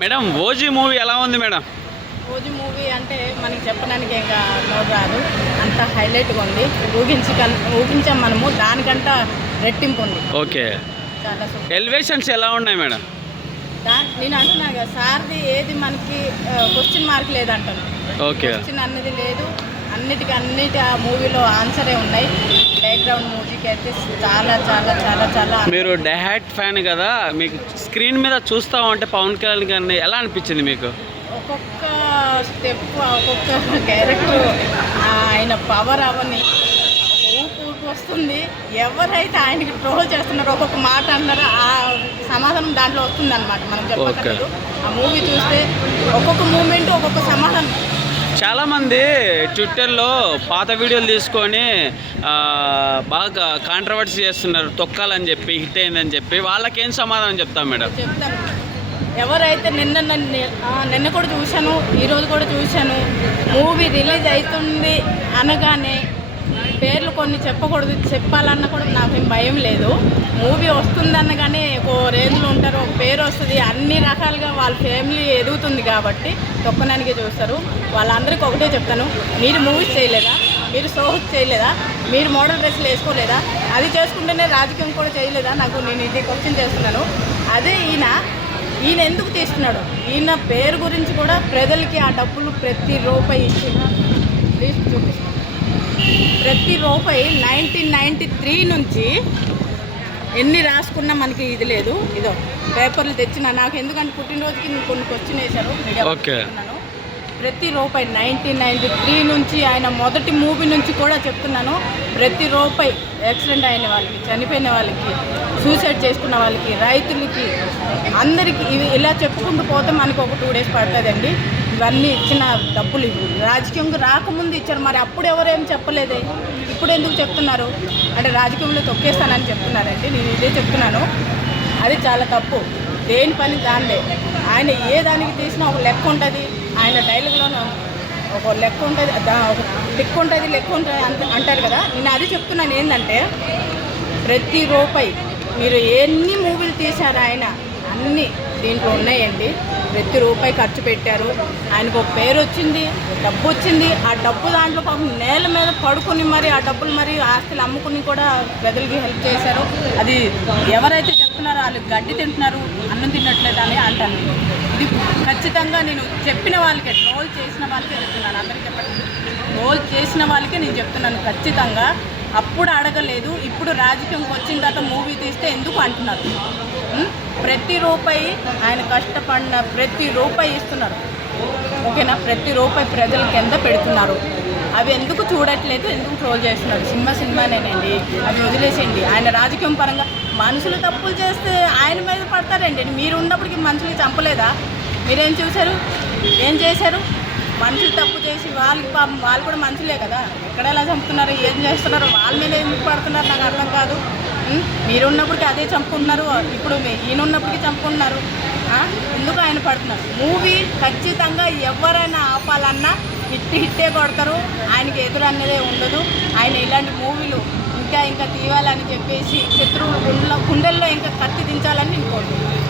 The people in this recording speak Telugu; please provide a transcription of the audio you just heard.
మేడం ఓజీ మూవీ ఎలా ఉంది మేడం? రోజు మూవీ అంటే మనకి చెప్పడానికి ఇంకా నోరు రాదు అంత హైలైట్గా ఉంది. ఊహించక ఊహించాం మనము. దానికంట రెట్టింపు ఉంది. ఓకే. చాలా ఎలివేషన్స్ ఎలా ఉన్నాయి మేడం? నేను అంటున్నా కదా సార్ది ఏది మనకి క్వశ్చన్ మార్క్ లేదంటాను ఓకే. క్వశ్చన్ అన్నది లేదు. అన్నిటికీ అన్నిటి ఆ మూవీలో ఆన్సరే ఉన్నాయి. బ్యాక్గ్రౌండ్ మ్యూజిక్ అయితే చాలా చాలా చాలా చాలా మీరు డెహాట్ ఫ్యాన్ కదా మీకు స్క్రీన్ మీద చూస్తా ఉంటే పవన్ కళ్యాణ్ గారిని ఎలా అనిపించింది మీకు? ఒక్కొక్క స్టెప్ ఒక్కొక్క క్యారెక్టర్ ఆయన పవర్ అవని ఒక ఊపు ఊపు వస్తుంది. ఎవరైతే ఆయనకి ట్రోల్ చేస్తున్నారో ఒక్కొక్క మాట అన్నారో ఆ సమాధానం దాంట్లో వస్తుంది అనమాట మనం చెప్పలేదు ఆ మూవీ చూస్తే ఒక్కొక్క మూమెంట్ ఒక్కొక్క సమాధానం. చాలామంది ట్విట్టర్లో పాత వీడియోలు తీసుకొని బాగా కాంట్రవర్సీ చేస్తున్నారు తొక్కాలని చెప్పి హిట్ అయిందని చెప్పి. వాళ్ళకేం సమాధానం చెప్తాం మేడం? ఎవరైతే నిన్న నన్ను నిన్న కూడా చూశాను ఈరోజు కూడా చూశాను. మూవీ రిలీజ్ అవుతుంది అనగానే పేర్లు కొన్ని చెప్పకూడదు చెప్పాలన్న కూడా నాకేం భయం లేదు. మూవీ వస్తుందన్న కానీ ఒక రేంజ్లో ఉంటారు ఒక పేరు వస్తుంది అన్ని రకాలుగా వాళ్ళ ఫ్యామిలీ ఎదుగుతుంది కాబట్టి తొక్కనానికే చూస్తారు. వాళ్ళందరికీ ఒకటే చెప్తాను మీరు మూవీస్ చేయలేదా? మీరు షోస్ చేయలేదా? మీరు మోడల్ డ్రెస్సులు వేసుకోలేదా? అది చేసుకుంటేనే రాజకీయం కూడా చేయలేదా? నాకు నేను ఇది క్వశ్చన్ చేస్తున్నాను. అదే ఈయన ఈయన ఎందుకు తీస్తున్నాడు? ఈయన పేరు గురించి కూడా ప్రజలకి ఆ డబ్బులు ప్రతి రూపాయి ఇచ్చిన ప్లీజ్ చూపిస్తాను. ప్రతి రూపాయి నైన్టీన్ నైంటీ త్రీ నుంచి ఎన్ని రాసుకున్నా మనకి ఇది లేదు. ఇదో పేపర్లు తెచ్చిన నాకు ఎందుకంటే పుట్టినరోజుకి నేను కొన్ని క్వశ్చన్ వేశారు. ప్రతి రూపాయి నైన్టీన్ నైంటీ త్రీ నుంచి ఆయన మొదటి మూవీ నుంచి కూడా చెప్తున్నాను. ప్రతి రూపాయి యాక్సిడెంట్ అయిన వాళ్ళకి చనిపోయిన వాళ్ళకి సూసైడ్ చేసుకున్న వాళ్ళకి రైతులకి అందరికీ ఇవి ఇలా చెప్పుకుంటూ పోతే మనకు ఒక టూ డేస్ పడుతుందండి. ఇవన్నీ ఇచ్చిన డబ్బులు ఇవి. రాజకీయంగా రాకముందు ఇచ్చారు. మరి అప్పుడు ఎవరేం చెప్పలేదే? ఇప్పుడు ఎందుకు చెప్తున్నారు? అంటే రాజకీయంలో తొక్కేస్తానని చెప్తున్నారండి. నేను ఇదే చెప్తున్నాను. అది చాలా తప్పు. దేని పని దానిలే ఆయన ఏ దానికి తీసినా ఒక లెక్క ఉంటుంది. ఆయన డైలాగ్లోనూ ఒక లెక్క ఉంటుంది. దా- ఒక లెక్క ఉంటుంది లెక్క ఉంటుంది అంట అంటారు కదా. నేను అది చెప్తున్నాను ఏంటంటే ప్రతి రూపాయి మీరు ఎన్ని మూవీలు తీశారు ఆయన అన్నీ దీంట్లో ఉన్నాయండి. ప్రతి రూపాయి ఖర్చు పెట్టారు. ఆయనకు ఒక పేరు వచ్చింది డబ్బు వచ్చింది. ఆ డబ్బు దాంట్లో పాపం నేల మీద పడుకుని మరి ఆ డబ్బులు మరి ఆస్తులు అమ్ముకుని కూడా ప్రజలకి హెల్ప్ చేశారు. అది ఎవరైతే చెప్తున్నారో వాళ్ళు గడ్డి తింటున్నారు అన్నం తినట్లేదు అని అంటాను. ఇది ఖచ్చితంగా నేను చెప్పిన వాళ్ళకే ట్రోల్ చేసిన వాళ్ళకే చెప్తున్నాను. అందరికీ చెప్పండి. ట్రోల్ చేసిన వాళ్ళకే నేను చెప్తున్నాను ఖచ్చితంగా. అప్పుడు అడగలేదు ఇప్పుడు రాజకీయంకి వచ్చిన తర్వాత మూవీ తీస్తే ఎందుకు అంటున్నారు? ప్రతి రూపాయి ఆయన కష్టపడిన ప్రతి రూపాయి ఇస్తున్నారు. ఓకేనా? ప్రతి రూపాయి ప్రజల కింద పెడుతున్నారు. అవి ఎందుకు చూడట్లేదు ఎందుకు ట్రోల్ చేస్తున్నారు? సినిమా సినిమానేనండి అవి వదిలేసేయండి. ఆయన రాజకీయం పరంగా మనుషులు తప్పులు చేస్తే ఆయన మీద పడతారండి. మీరు ఉన్నప్పటికీ మనుషులు చంపలేదా? మీరేం చూశారు? ఏం చేశారు? మనుషులు తప్పు చేసి వాళ్ళు పాపం వాళ్ళు కూడా మనుషులే కదా. ఎక్కడ ఎలా చంపుతున్నారు ఏం చేస్తున్నారు వాళ్ళ మీద ఎందుకు పడుతున్నారు నాకు అర్థం కాదు. ఉం? మీరు ఉన్నప్పటికీ అదే చంపుకుంటున్నారు. ఇప్పుడు ఈయనున్నప్పటికీ ఉన్నప్పటికీ చంపుకుంటున్నారు ఎందుకు ఆయన పడుతున్నారు? మూవీ ఖచ్చితంగా ఎవరైనా ఆపాలన్నా హిట్ హిట్టే కొడతారు. ఆయనకి ఎదురు అన్నదే ఉండదు. ఆయన ఇలాంటి మూవీలు ఇంకా ఇంకా తీయాలని చెప్పేసి శత్రువులు గుండెల్లో ఇంకా కత్తి దించాలని నేను కోరుకుంటున్నాను.